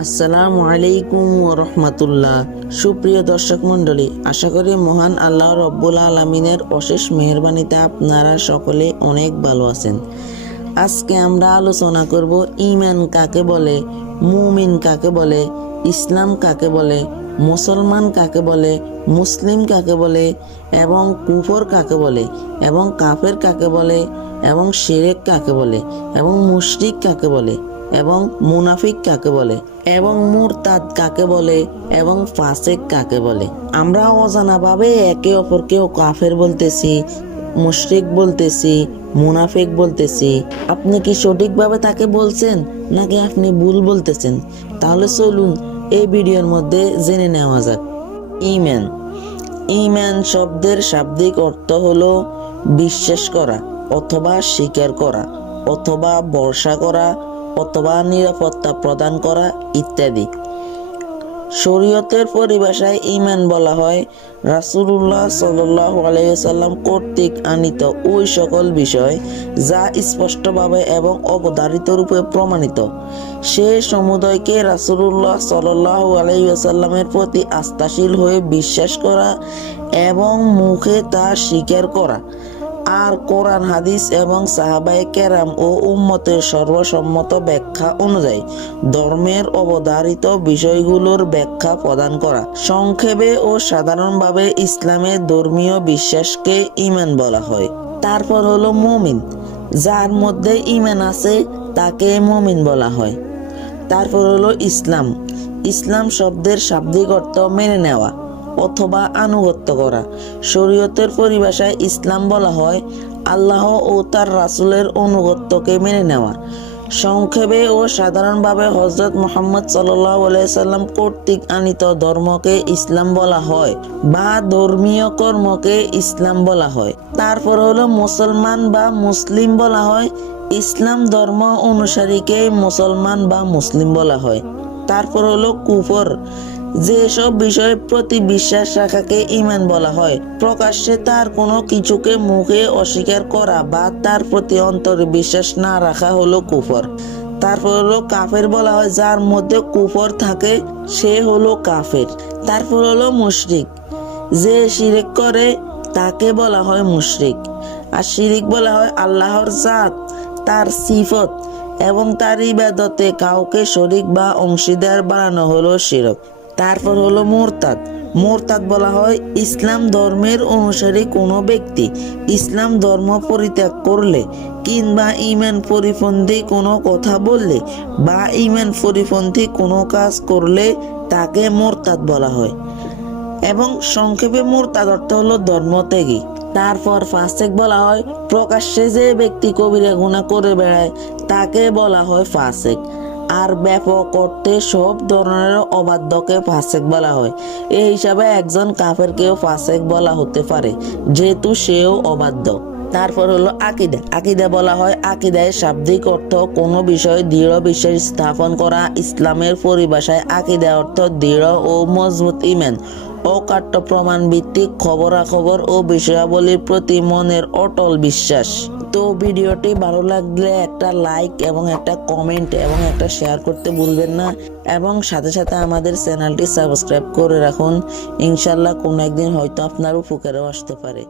আসসালামু আলাইকুম ওয়া রাহমাতুল্লাহ। সুপ্রিয় দর্শক মণ্ডলী, আশা করি মহান আল্লাহ রব্বুল আলামিনের অশেষ মেহেরবানিতে আপনারা সকলে অনেক ভালো আছেন। আজকে আমরা আলোচনা করব ঈমান কাকে বলে, মুমিন কাকে বলে, ইসলাম কাকে বলে, মুসলমান কাকে বলে, মুসলিম কাকে বলে, এবং কুফর কাকে বলে, এবং কাফের কাকে বলে, এবং শিরক কাকে বলে, এবং মুশরিক কাকে বলে, এবং মুনাফিক কাকে বলে, এবং মুরতাদ কাকে বলে, এবং ফাসিক কাকে বলে। আমরা অজানাভাবে একে অপরকে কাফের বলতেছি, মুশরিক বলতেছি, মুনাফিক বলতেছি। আপনি কি সঠিকভাবে তাকে বলছেন নাকি আপনি ভুল বলতেছেন? তাহলে চলুন এই ভিডিওর মধ্যে জেনে নেওয়া যাক। ঈমান। ঈমান শব্দের শাব্দিক অর্থ হলো বিশ্বাস করা অথবা স্বীকার করা অথবা ভরসা করা অথবা নিরাপত্তা প্রদান করা ইত্যাদি। শরীয়তের পরিভাষায় ঈমান বলা হয় রাসূলুল্লাহ সাল্লাল্লাহু আলাইহি ওয়াসাল্লাম কর্তৃক আনীত ওই সকল বিষয় যা স্পষ্টভাবে এবং অবধারিত রূপে প্রমাণিত। সে সমুদয়কে রাসূলুল্লাহ সাল্লাল্লাহু আলাইহি ওয়াসাল্লামের প্রতি আস্থাশীল হয়ে বিশ্বাস করা এবং মুখে তা স্বীকার করা। আর কোরআন, হাদিস এবং সাহাবায়ে কেরাম ও উম্মতের সর্বসম্মত ব্যাখ্যা অনুযায়ী ধর্মের অবধারিত বিষয়গুলোর ব্যাখ্যা প্রদান করা। সংক্ষেপে ও সাধারণভাবে ইসলামের ধর্মীয় বিশ্বাসকে ঈমান বলা হয়। তারপর হলো মুমিন। যার মধ্যে ঈমান আছে তাকে মুমিন বলা হয়। তারপর হলো ইসলাম। ইসলাম শব্দের শাব্দিক অর্থ মেনে নেওয়া অথবা আনুগত্য করা। শরীয়তের পরিভাষায় ইসলাম বলা হয় আল্লাহ ও তার রাসূলের আনুগত্যকে মেনে নেওয়া। সংক্ষেপে ও সাধারণভাবে হযরত মুহাম্মদ সাল্লাল্লাহু আলাইহি সাল্লাম কর্তৃক আনীত ধর্মকে ইসলাম বলা হয় বা ধর্মীয় কর্মকে ইসলাম বলা হয়। তারপর হলো মুসলমান বা মুসলিম বলা হয়। ইসলাম ধর্ম অনুসারীকে মুসলমান বা মুসলিম বলা হয়। তারপর হলো কুফর। যেসব বিষয়ের প্রতি বিশ্বাস রাখাকে ঈমান বলা হয়। প্রকাশ্যে তার কোনো কিছুকে মুখে অস্বীকার করা বা তার প্রতি অন্তরে বিশ্বাস না রাখা হলো কুফর। তারপর হলো কাফের বলা হয় যার মধ্যে কুফর থাকে সে হলো কাফের। তারপর হলো মুশরিক। যে শিরক করে তাকে বলা হয় মুশরিক। আর শিরক বলা হয় আল্লাহর জাত, তার সিফত এবং তার ইবাদতে কাউকে শরীক বা অংশীদার বানানো হলো শিরক। তারপর হলো মুরতাদ। মুরতাদ বলা হয় ইসলাম ধর্মের অনুসারী কোনো ব্যক্তি ইসলাম ধর্ম পরিত্যাগ করলে কিংবা ঈমান পরিপন্থী কোনো কথা বললে বা ঈমান পরিপন্থী কোনো কাজ করলে তাকে মুরতাদ বলা হয়। এবং সংক্ষেপে মুরতাদ অর্থ হলো ধর্মত্যাগী। তারপর ফাসিক বলা হয় প্রকাশ্যে যে ব্যক্তি কবিরা গুনাহ করে বেড়ায় তাকে বলা হয় ফাসিক। আর ব্যাপক অর্থে সব ধরনের অবাধ্যকে ফাসিক বলা হয়। এই হিসাবে একজন কাফেরকেও ফাসিক বলা হতে পারে যেহেতু সেও অবাধ্য। তারপর হলো আকীদা। আকীদা বলা হয় আকীদার শাব্দিক অর্থ কোনো বিষয়ে দৃঢ় বিশ্বাস স্থাপন করা। ইসলামের পরিভাষায় আকীদা অর্থ দৃঢ় ও মজবুত ঈমান, অকাট্য প্রমাণ ভিত্তিক খবরাখবর ও বিষয়াবলীর প্রতি মনের অটল বিশ্বাস। তো ভিডিওটি ভালো লাগলে একটা লাইক এবং একটা কমেন্ট এবং একটা শেয়ার করতে ভুলবেন না, এবং সাথে সাথে আমাদের চ্যানেলটি সাবস্ক্রাইব করে রাখুন। ইনশাল্লাহ কোনো একদিন হয়তো আপনার উপকারেও আসতে পারে।